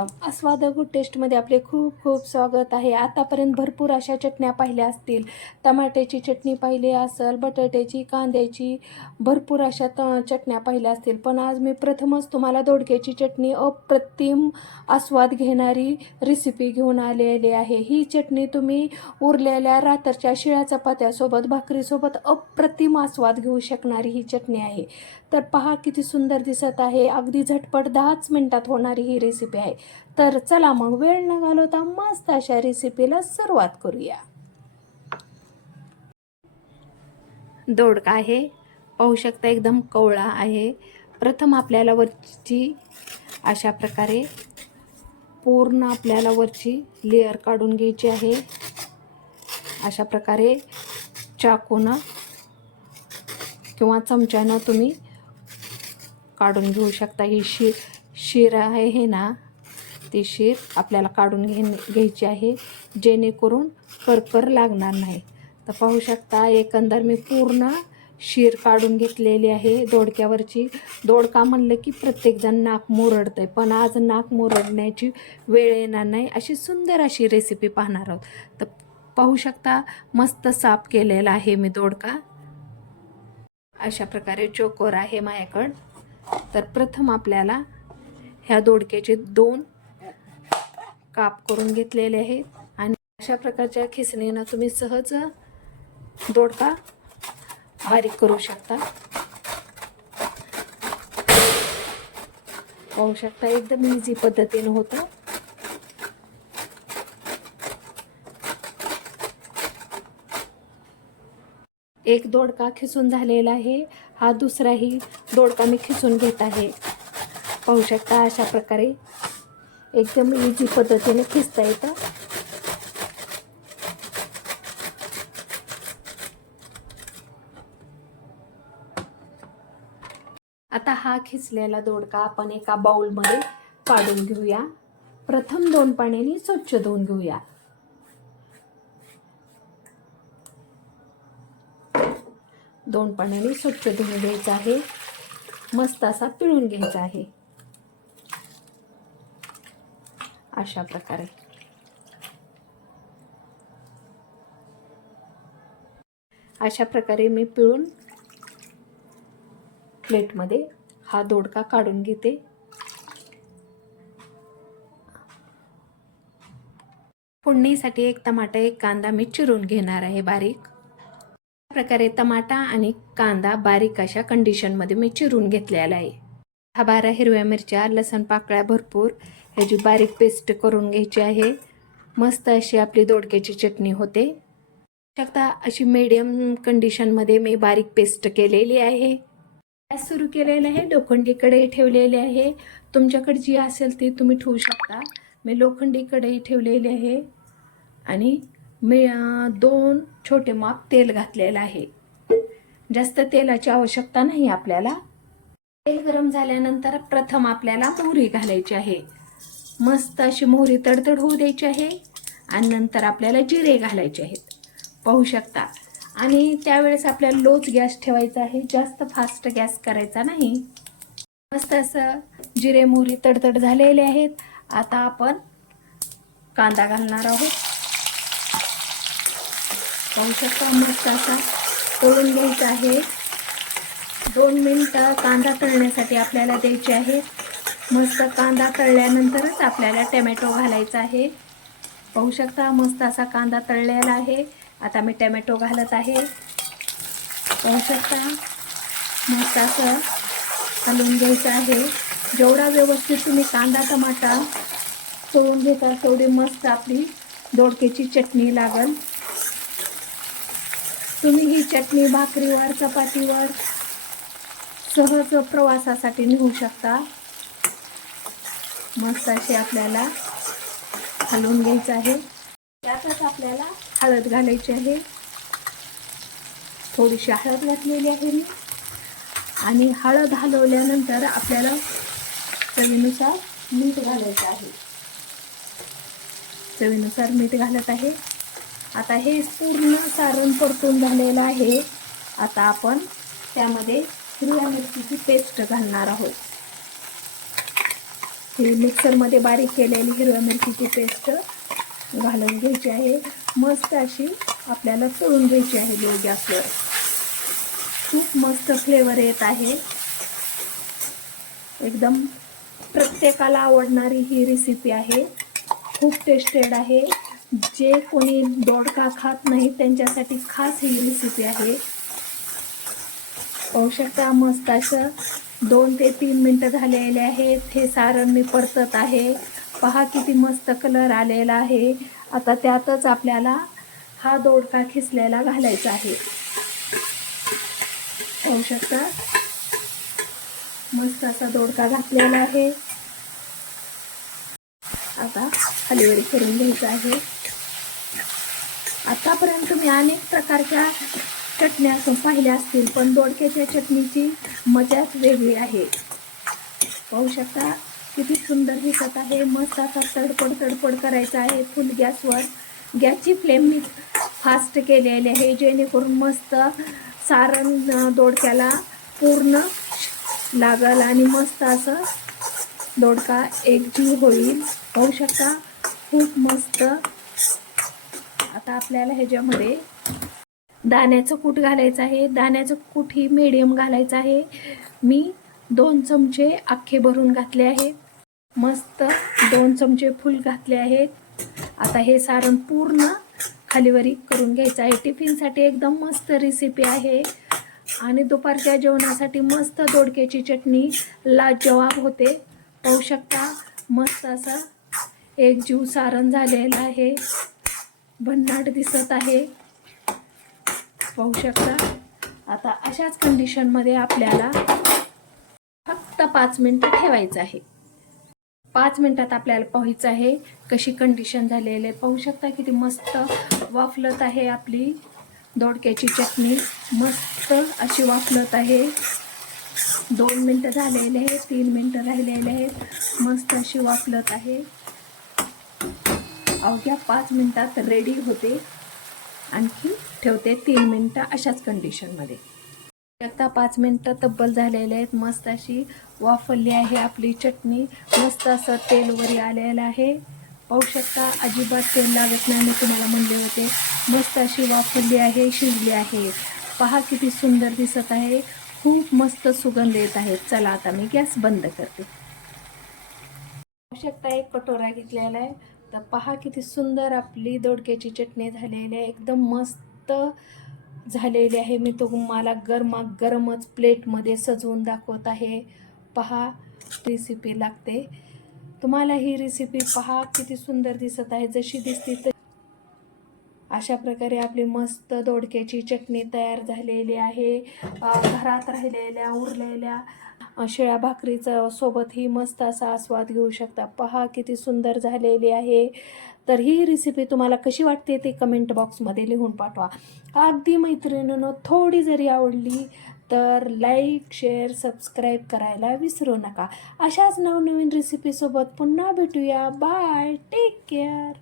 Welcome आस्वाद good टेस्टमध्ये आपले खूप खूप स्वागत आहे. आतापर्यंत भरपूर अशा चटण्या पाहिल्या असतील. टमाट्याची चटणी पाहिली असेल बटाट्याची कांद्याची भरपूर अशा त चटण्या पाहिल्या असतील. पण आज मी प्रथमच तुम्हाला दोडक्याची चटणी अप्रतिम आस्वाद घेणारी रेसिपी घेऊन आलेली आहे. ही चटणी तुम्ही उरलेल्या रात्रच्या शिळ्या चपात्यासोबत भाकरीसोबत अप्रतिम आस्वाद घेऊ शकणारी ही चटणी आहे. तर पहा किती सुंदर दिसत आहे. अगदी झटपट दहाच मिनटात होणारी ही रेसिपी आहे. तर चला मग वेळ न घालवता मस्त अशा रेसिपीला सुरुवात करूया. दोडका आहे. पाहू शकता एकदम कवळा आहे. प्रथम आपल्याला वरची अशा प्रकारे पूर्ण आपल्याला वरची लेअर काढून घ्यायची आहे. अशा प्रकारे चाकूनं किंवा चमच्यानं तुम्ही काढून घेऊ शकता. ही शीर शीर आहे हे ना ती शीर आपल्याला काढून घे घ्यायची आहे. जेणेकरून करकर लागणार नाही. तर पाहू शकता एकंदर मी पूर्ण शीर काढून घेतलेली आहे दोडक्यावरची. दोडका म्हणलं की प्रत्येकजण नाक मुरडतं आहे पण आज नाक मुरडण्याची वेळ येणार नाही. अशी सुंदर अशी रेसिपी पाहणार आहोत. तर पाहू शकता मस्त साफ केलेला आहे मी दोडका. अशा प्रकारे चोकोर आहे माझ्याकडं. तर प्रथम आपल्याला ह्या दोडक्याचे दोन काप करून घेतलेले आहेत. आणि अशा प्रकारच्या खिसणीनं तुम्ही सहज दोडका बारीक करू शकता. पाहू शकता एकदम इझी पद्धतीनं होतं. एक दोडका खिसून झालेला आहे. हा दुसराही दोडका मी खिसून घेत आहे. पाहू शकता अशा प्रकारे एकदम इझी पद्धतीने खिसता येतं. आता हा खिचलेला दोडका आपण एका बाउलमध्ये काढून घेऊया. प्रथम दोन पाण्याने स्वच्छ धुवून घेऊया. दोन पाण्याने स्वच्छ धुवून घ्यायचा आहे. मस्त असा पिळून घ्यायचा आहे. अशा प्रकारे. अशा प्रकारे मी पिळून प्लेटमध्ये हा दोडका काढून घेते. फोडणीसाठी एक टमाटा एक कांदा मी चिरून घेणार आहे बारीक. प्रकारे टमाटा आणि कांदा बारीक अशा कंडिशनमध्ये मी चिरून घेतलेला आहे. हा बारा हिरव्या मिरच्या लसण पाकळ्या भरपूर ह्याची बारीक पेस्ट करून घ्यायची आहे मस्त अशी आपली दोडक्याची चटणी होते. शकता अशी मीडियम कंडिशनमध्ये मी बारीक पेस्ट केलेली आहे. गॅस सुरू केलेलं आहे लोखंडी कढई ठेवलेली आहे. तुमच्याकडे जी असेल ती तुम्ही ठेवू शकता. मी लोखंडी कढई ठेवलेली आहे. आणि मी दोन छोटे माप तेल घातलेलं आहे. जास्त तेलाची आवश्यकता नाही आपल्याला. तेल गरम झाल्यानंतर प्रथम आपल्याला मोहरी घालायची आहे. मस्त अशी मोहरी तडतड होऊ द्यायची आहे आणि नंतर आपल्याला जिरे घालायचे आहेत. पाहू शकता. आणि त्यावेळेस आपल्याला लोच गॅस ठेवायचा आहे. जास्त फास्ट गॅस करायचा नाही. मस्त असं जिरे मोहरी तडतड झालेले आहेत. आता आपण कांदा घालणार आहोत. पाहू शकता मस्त असा तळून घ्यायचा आहे. दोन मिनटं कांदा तळण्यासाठी आपल्याला द्यायचे आहे. मस्त कांदा तळल्यानंतरच आपल्याला टमॅटो घालायचा आहे. पाहू शकता मस्त असा कांदा तळलेला आहे. आता मी टमॅटो घालत आहे. पाहू शकता मस्त असं हलवून घ्यायचं आहे. जेवढा व्यवस्थित तुम्ही कांदा टमाटा तळून घेता तेवढी मस्त आपली दोडक्याची चटणी लागल. तुम्ही ही चटणी भाकरीवर चपातीवर सहज प्रवासासाठी नेऊ शकता. मस्त अशी आपल्याला हलवून घ्यायचं आहे. त्यातच आपल्याला हळद घालायची आहे. थोडीशी हळद घातलेली आहे मी. आणि हळद हलवल्यानंतर आपल्याला चवीनुसार मीठ घालायचं आहे. चवीनुसार मीठ घालत आहे. आता हे पूर्ण सारण परतून झालेलं आहे. आता आपण त्यामध्ये हिरव्या मिरचीची पेस्ट घालणार आहोत. ही मिक्सरमध्ये बारीक केलेली हिरव्या मिरचीची पेस्ट घालून घ्यायची आहे. मस्त अशी आपल्याला तळून घ्यायची आहे लो गॅसवर. खूप मस्त फ्लेवर येत आहे. एकदम प्रत्येकाला आवडणारी ही रेसिपी आहे. खूप टेस्टेड आहे. जे कोणी दोडका खात नाही त्यांच्यासाठी खास ही रेसिपी आहे. पाहू शकता मस्त असं दोन ते तीन मिनटं झालेले आहेत. हे सारण मी परतत आहे. पहा किती मस्त कलर आलेला आहे. आता त्यातच आपल्याला हा दोडका खिसलेला घालायचा आहे. पाहू शकता मस्त असा दोडका घातलेला आहे. आता हलवडी करून घ्यायचं आहे. आतापर्यंत मी अनेक प्रकारच्या चटण्या पाहिल्या असतील पण दोडक्याच्या चटणीची मजाच वेगळी आहे. पाहू शकता किती सुंदर दिसत आहे. मस्त असा तडपड तडपड करायचा आहे फुल गॅसवर. गॅसची फ्लेम मी फास्ट केलेली आहे जेणेकरून मस्त सारण दोडक्याला पूर्ण लागल आणि मस्त असं दोडका एकजीव होईल. पाहू शकता खूप मस्त आता आपल्याला ह्याच्यामध्ये दाण्याचं कूट घालायचं आहे. दाण्याचं कूट ही मिडियम घालायचं आहे. मी दोन चमचे अख्खे भरून घातले आहे मस्त दोन चमचे फुल घातले आहेत. आता हे सारण पूर्ण खालीवरी करून घ्यायचं आहे. टिफिनसाठी एकदम मस्त रेसिपी आहे. आणि दुपारच्या जेवणासाठी मस्त दोडक्याची चटणी लाजवाब होते. पाहू शकता मस्त असं एक जीव सारण झालेला आहे. भन्नाट दिसत आहे. पाहू शकता. आता अशाच कंडिशनमध्ये आपल्याला फक्त पाच मिनटं ठेवायचं आहे. पाच मिनटात आपल्याला पाहायचं आहे कशी कंडिशन झालेली आहे. पाहू शकता किती मस्त वाफलत आहे आपली. दोडक्याची चटणी मस्त अशी वाफलत आहे. दोन मिनटं झालेले आहे तीन मिनटं राहिलेले आहेत. मस्त अशी वाफलत आहे. अवघ्या पाच मिनटात रेडी होते. आणखी ठेवते तीन मिनटं अशाच कंडिशनमध्ये आता पाच मिनटं तब्बल झालेले आहेत. मस्त अशी वाफरली आहे आपली चटणी. मस्त असं तेल वरी आलेलं आहे. पाहू शकता अजिबात तेल लागत नाही मी तुम्हाला म्हणले होते. मस्त अशी वाफरली आहे शिजली आहे. पहा किती सुंदर दिसत आहे. खूप मस्त सुगंध येत आहे. चला आता मी गॅस बंद करते. पाहू शकता एक कटोरा घेतलेला आहे. तर पहा किती सुंदर आपली दोडक्याची चटणी झालेली आहे. एकदम मस्त झालेली आहे. मी तुम्हाला गरमा गरमच प्लेटमध्ये सजवून दाखवत आहे. पहा रेसिपी लागते. तुम्हाला ही रेसिपी पहा किती सुंदर दिसत आहे. जशी दिसते तर अशा प्रकारे आपली मस्त दोडक्याची चटणी तयार झालेली आहे. घरात राहिलेल्या उरलेल्या शिळ्या भाकरीचा सोबत ही मस्त असा आस्वाद घेऊ शकता. पहा किती सुंदर झालेली आहे. तर ही रेसिपी तुम्हाला कशी वाटते ते कमेंट बॉक्समध्ये लिहून पाठवा. अगदी मैत्रिणीनं थोडी जरी आवडली तर लाईक शेअर सबस्क्राईब करायला विसरू नका. अशाच नवनवीन रेसिपीसोबत पुन्हा भेटूया. Bye take care